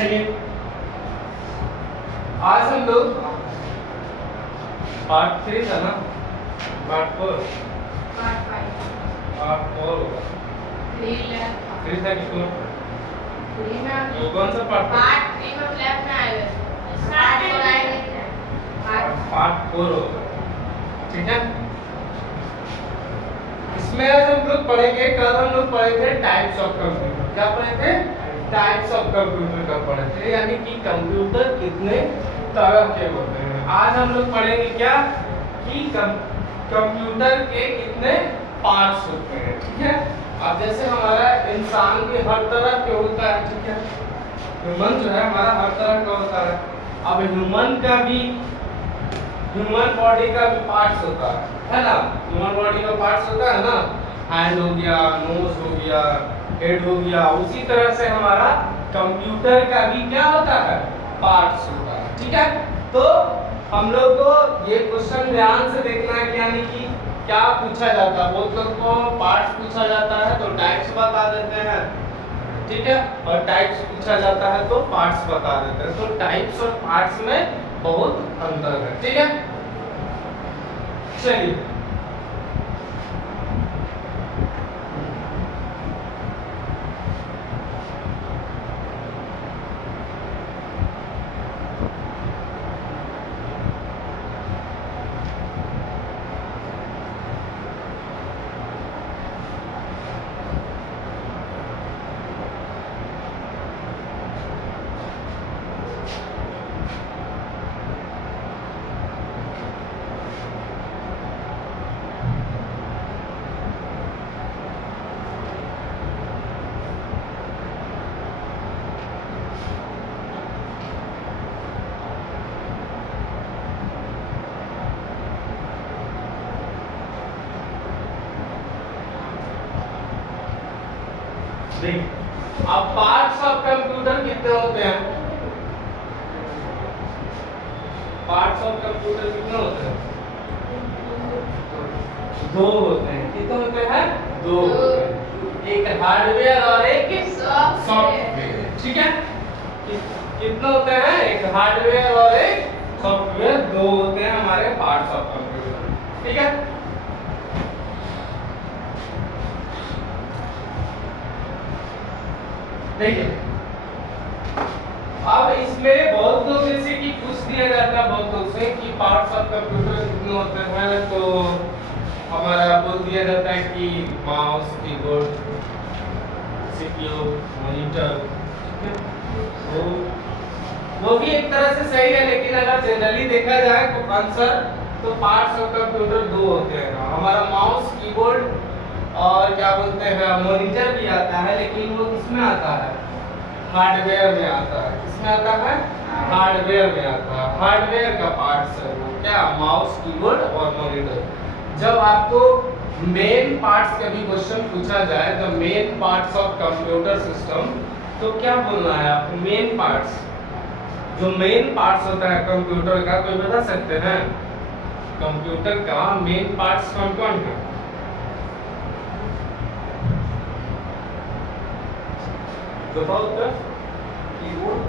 चलिए आज हम लोग पार्ट 3 था ना, पार्ट 4 होगा। 3 था किसको? तो कौन सा पार्ट? पार्ट 4 होगा, ठीक है। इसमें आज हम लोग पढ़ेंगे, कल हम लोग पढ़े थे टाइप्स ऑफ कंप्यूटर। क्या पढ़े थे? टाइप्स ऑफ कंप्यूटर का पढ़े थे, यानी कि कंप्यूटर कितने तरह के होते हैं। आज हम लोग पढ़ेंगे क्या कि कंप्यूटर के कितने पार्ट्स होते हैं, ठीक है। अब जैसे हमारा इंसान भी हर तरह के होता है, ठीक है। ह्यूमन जो है हमारा हर तरह का होता है। अब ह्यूमन बॉडी का भी पार्ट्स होता है ना। ह्यूमन बॉडी का पार्ट्स होता है ना, हैंड हो गया, नोज हो गया, हेड हो गया। उसी तरह से हमारा कंप्यूटर का भी क्या होता है? पार्ट्स होता है, ठीक है। तो हम लोग को ये क्वेश्चन ध्यान से देखना है, यानी कि क्या पूछा जाता है। बहुत लोग को पार्ट्स पूछा जाता है तो टाइप्स बता देते हैं, ठीक है, और टाइप्स पूछा जाता है तो पार्ट्स बता देते हैं। तो टाइप्स और पार्ट्स में बहुत अंतर है, ठीक है। चलिए अब पार्ट्स ऑफ कंप्यूटर कितने होते हैं? पार्ट्स ऑफ कंप्यूटर कितने होते हैं? 2 होते हैं। कितने होते हैं? 2 होते हैं। एक हार्डवेयर और एक सॉफ्टवेयर, ठीक है। कितने होते हैं? एक हार्डवेयर और एक सॉफ्टवेयर, 2 होते हैं हमारे पार्ट्स ऑफ कंप्यूटर, ठीक है। देखिए अब इसमें बहुत लोग जैसे कि पूछ दिया जाता है बहुत लोग से कि पार्ट्स ऑफ कंप्यूटर कितने होते हैं, तो हमारा बोल दिया जाता है कि माउस, कीबोर्ड, सीपीयू, मॉनिटर, तो वो भी एक तरह से सही है, लेकिन अगर जनरली देखा जाए तो आंसर तो पार्ट्स ऑफ कंप्यूटर 2 होते हैं। हमारा माउस, कीबोर्ड और क्या बोलते हैं मॉनिटर भी आता है, लेकिन वो किसमें आता है? हार्डवेयर में आता है। किसमें आता है? हार्डवेयर में आता है। हार्डवेयर का पार्ट्स है वो क्या? माउस, कीबोर्ड और मॉनिटर। जब आपको मेन पार्ट्स का भी क्वेश्चन पूछा जाए, the main parts of computer system, तो क्या बोलना है आपको? मेन पार्ट्स, जो मेन पार्ट्स होता है कंप्यूटर का, कोई बता सकते हैं? कंप्यूटर का मेन पार्ट्स कौन कौन है? बताओ तो। Keyboard,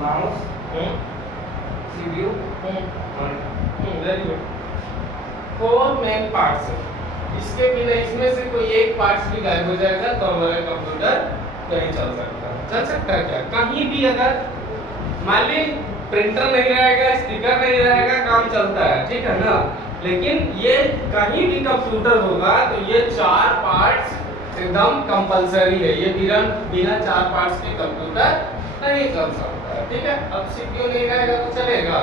mouse, CPU, very good. 4 main parts है। इसके बिना, इसमें से कोई एक पार्ट्स भी गायब हो जाएगा तो हमारा कंप्यूटर नहीं चल सकता। चल सकता है क्या? कहीं भी अगर मान ली प्रिंटर नहीं रहेगा, स्पीकर नहीं रहेगा, काम चलता है, ठीक है ना। लेकिन ये कहीं भी कंप्यूटर होगा तो ये 4 पार्ट्स एकदम कंपलसरी है। ये बिना 4 पार्ट्स के कंप्यूटर नहीं चल सकता है, ठीक है। अब सीपीयू नहीं रहेगा तो चलेगा,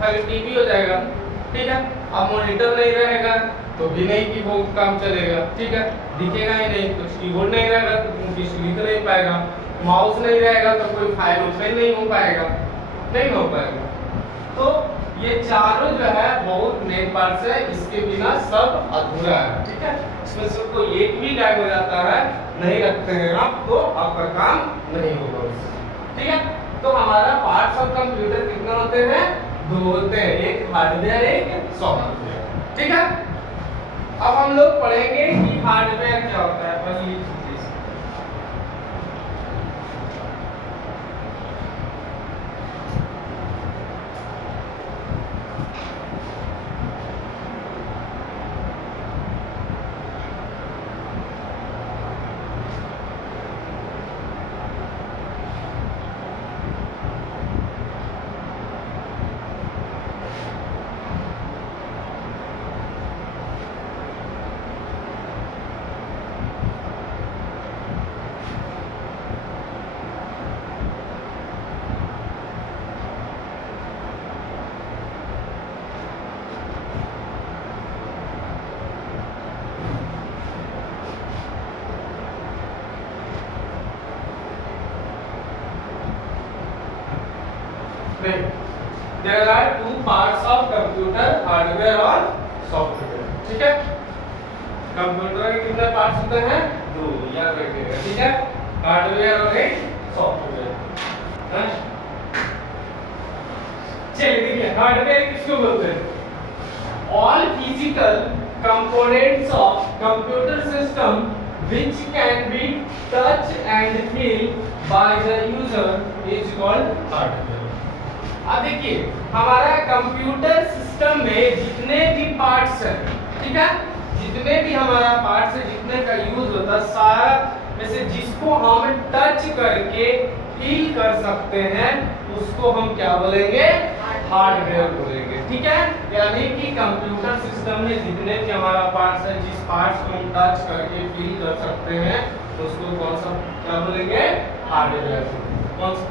खाली टीवी हो जाएगा, ठीक है। अब मॉनिटर नहीं रहेगा तो भी नहीं कि वो काम चलेगा, ठीक है, दिखेगा ही नहीं। तो कीबोर्ड नहीं रहेगा तो कुछ लिख नहीं पाएगा, माउस नहीं रहेगा तो कोई फाइल ओपन नहीं हो पाएगा, नहीं हो पाएगा। तो ये चारों जो है बहुत मेन पार्ट्स है, इसके बिना सब अधूरा है, ठीक है। इसमें से कोई एक भी गायब हो जाता है, नहीं रखते हैं आप, तो आपका काम नहीं होगा उससे, ठीक है। तो हमारा पार्ट्स ऑफ कंप्यूटर कितने होते हैं? 2 होते हैं, एक हार्डवेयर, एक सॉफ्टवेयर, ठीक है। अब हम लोग पढ़ेंगे कि हार्डवेयर क्या होता है। पहली चीज there are two parts of computer, hardware और सॉफ्टवेयर। ठीक है, कंप्यूटर के कितने पार्ट्स होते हैं? दो, याद रखिएगा। ठीक है, हार्डवेयर और एक सॉफ्टवेयर। चलिए देखिए, हार्डवेयर किसको बोलते हैं? All physical components of computer system which can be touched and felt by the user is called hardware। अब देखिए, हमारा कंप्यूटर सिस्टम में जितने भी पार्ट्स हैं, ठीक है, जितने भी हमारा पार्ट्स है, जितने का यूज होता है, सारा में से जिसको हम टच करके फील कर सकते हैं उसको हम क्या बोलेंगे? हार्डवेयर बोलेंगे। ठीक है, यानी कि कंप्यूटर सिस्टम में जितने भी हमारा पार्ट्स है, जिस पार्ट्स को हम टच करके फील कर सकते हैं उसको कौन सा क्या बोलेंगे? हार्डवेयर। कौन सा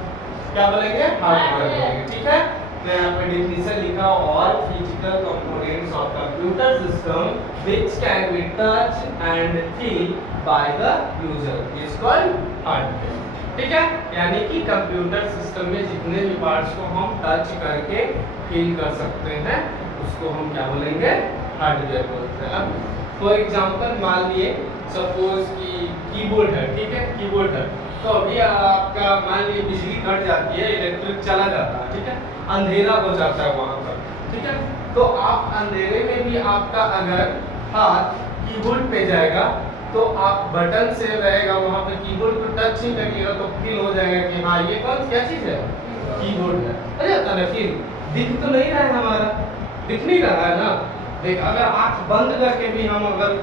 क्या बोलेंगे? हार्डवेयर बोलेंगे। ठीक है, मैं यहाँ पे डेफिनेशन लिखा, all physical components of computer system which can be touch and feel by the user is called hardware. ठीक है, यानी कि कंप्यूटर सिस्टम में जितने भी पार्ट्स को हम टच करके फील कर सकते हैं उसको हम क्या बोलेंगे? हार्डवेयर बोलते हैं। अब फॉर एग्जांपल मान लिए सपोज कि कीबोर्ड है, ठीक है, कीबोर्ड है, तो अभी आपका मान लीजिए बिजली कट जाती है, इलेक्ट्रिक चला जाता है, ठीक है, अंधेरा हो जाता है वहां पर, ठीक है, तो आप अंधेरे में भी आपका अगर हाथ कीबोर्ड पे जाएगा तो आप बटन से रहेगा वहां पे, कीबोर्ड को टच ही करिएगा तो फील हो जाएगा कि हाँ ये कौन क्या चीज है? कीबोर्ड है। अरे जाता ना, फील दिख तो नहीं रहा है, हमारा दिख नहीं रहा है ना। देख, अगर आंख बंद करके भी हम अगर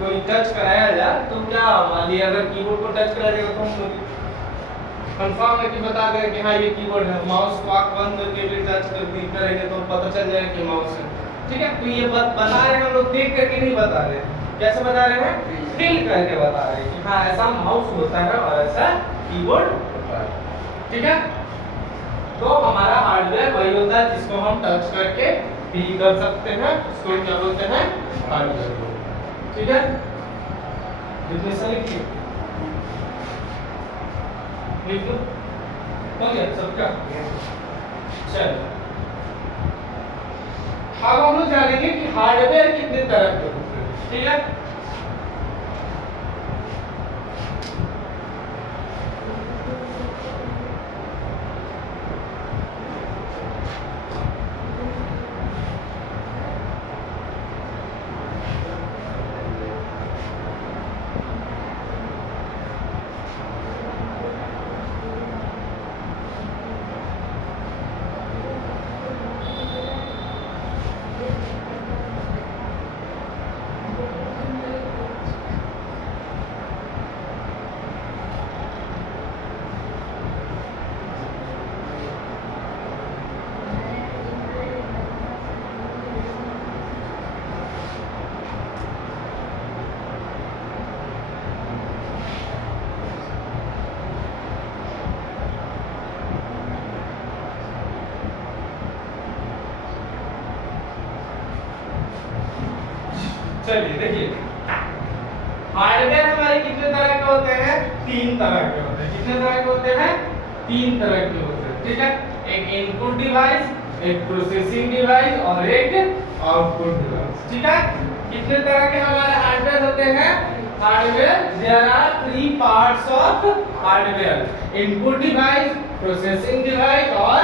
कोई टच कराया जाए तो क्या मान लीजिए अगर कीबोर्ड को टच कराया जाएगा तो हम कंफर्म है कि बता दें कि हाँ ये कीबोर्ड है। माउस को आंख बंद करके भी टच करेंगे तो पता चल जाएगा कि माउस है। ठीक है, तो ये बता रहे हैं हम लोग, देख करके नहीं बता रहे, कैसे बता रहे हैं? फील करके बता रहे हैं कि हाँ ऐसा माउस होता है और ऐसा कीबोर्ड होता है। ठीक है, तो हमारा हार्डवेयर वही होता है जिसको हम टच करके फील कर सकते हैं, उसको क्या बोलते हैं? हार्डवेयर। ठीक है, डिफिनेशन लिखिए, लिख लो, हो गया सबका? चलो, अब हम लोग जानेंगे कि हार्डवेयर कितने तरह के होते हैं। ठीक है, चलिए देखिए, हार्डवेयर हमारे कितने तरह के होते हैं? 3 तरह के होते हैं। कितने तरह के होते हैं? 3 तरह के होते हैं। ठीक है, एक इनपुट डिवाइस, एक प्रोसेसिंग डिवाइस और एक आउटपुट डिवाइस। ठीक है, कितने तरह के हमारे हार्डवेयर होते हैं? Hardware, there are 3 parts of hardware, input device, processing device और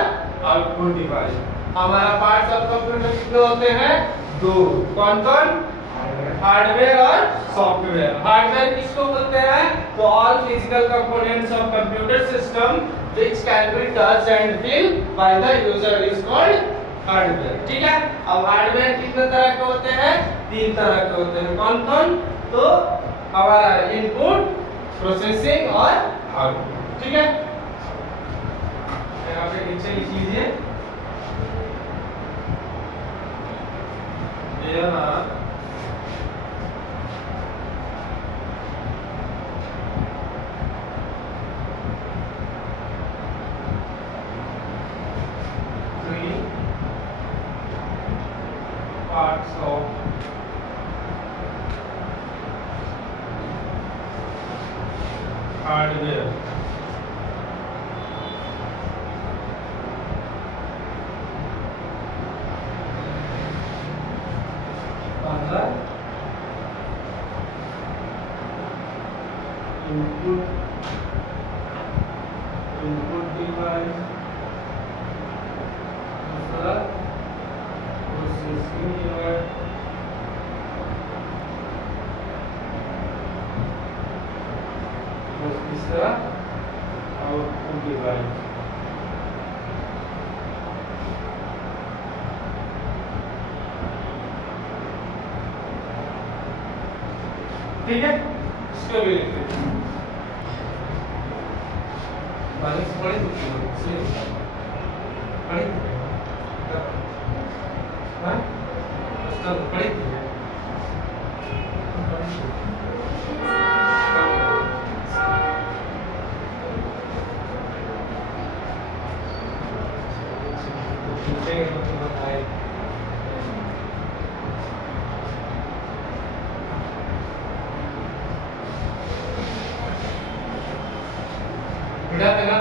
आउटपुट डिवाइस। हमारा पार्ट्स ऑफ कंप्यूटर कितने होते हैं? 2। कौन कौन? हार्डवेयर और सॉफ्टवेयर। हार्डवेयर किसको बोलते हैं? तो all physical components of computer system which can be touched and feel by the user is called hardware. ठीक है, अब हार्डवेयर कितने तरह के होते हैं? 3 तरह के होते हैं। कौन कौन? तो हमारा इनपुट, प्रोसेसिंग और आउटपुट। ठीक है, यहाँ पे नीचे लिख लीजिए, parts of hardware. input device, दूसरा processing unit, और तीसरा output device। ठीक है, इसको भी लिख लेते हैं। बारिश पड़ी तो इसलिए पड़ी हाँ तो पड़ी पूछेंगे तो बताए बेटा तेरा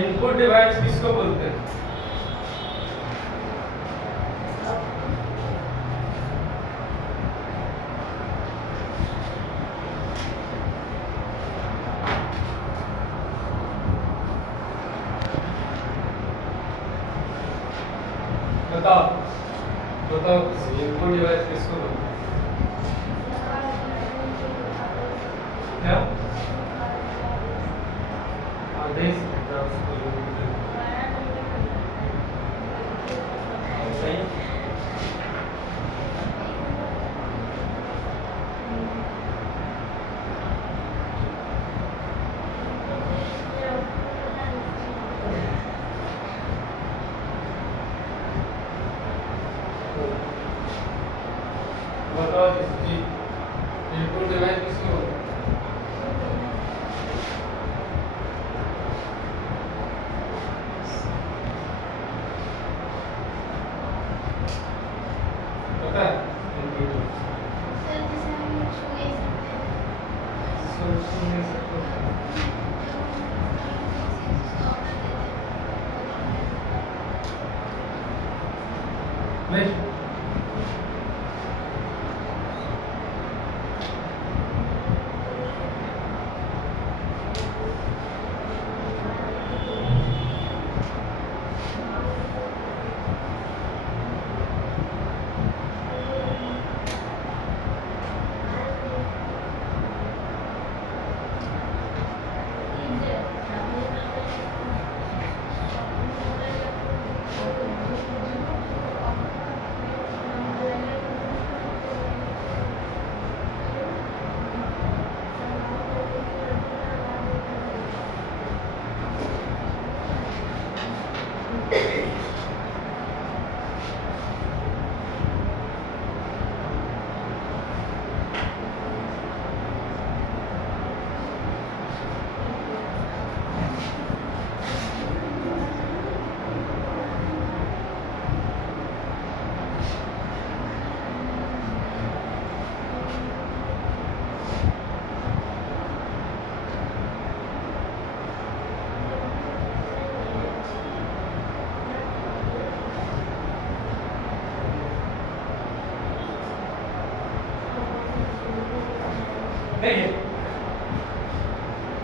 इनपुट डिवाइस किसको बोलते हैं? बताओ बताओ इनपुट डिवाइस किसको बोलते हैं? क्या आदेश बताओ जी इनपुट डिवाइस किसको बोलते हैं? पता है इनपुट सर जैसे हम छुए सकते हैं नहीं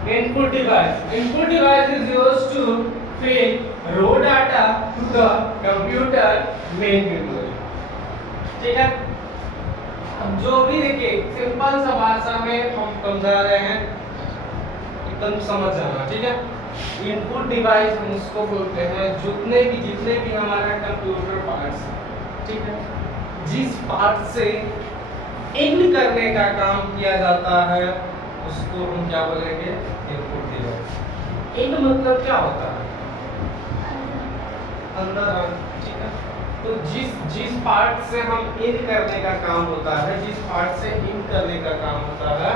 Input device. Input device is used to feed raw data to the computer main memory. ठीक है? अब जो भी देखिए सिंपल सा भाषा में हम समझा रहे हैं, एकदम समझ जाना, ठीक है। इनपुट डिवाइस हम उसको बोलते हैं जितने भी हमारा कंप्यूटर पार्ट्स, ठीक है, जिस पार्ट से इन करने का काम किया जाता है उसको हम क्या बोलेंगे, इनपुट डिवाइस। इन मतलब क्या होता है, अंदर, ठीक है। तो जिस पार्ट से हम इन करने का काम होता है, जिस पार्ट से इन करने का काम होता है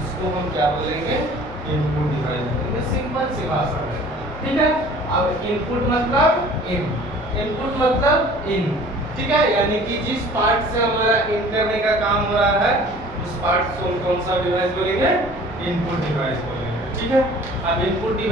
उसको हम क्या बोलेंगे, इनपुट डिवाइस बोलेंगे, सिंपल सी भाषा में, ठीक है। अब इनपुट मतलब इन, इनपुट मतलब इन, ठीक है, यानी कि जिस पार्ट से हमारा इन करने का काम हो रहा है उस पार्ट को हम कौन सा डिवाइस बोलेंगे, इनपुट डिवाइस बोलेंगे, ठीक है। अब इनपुट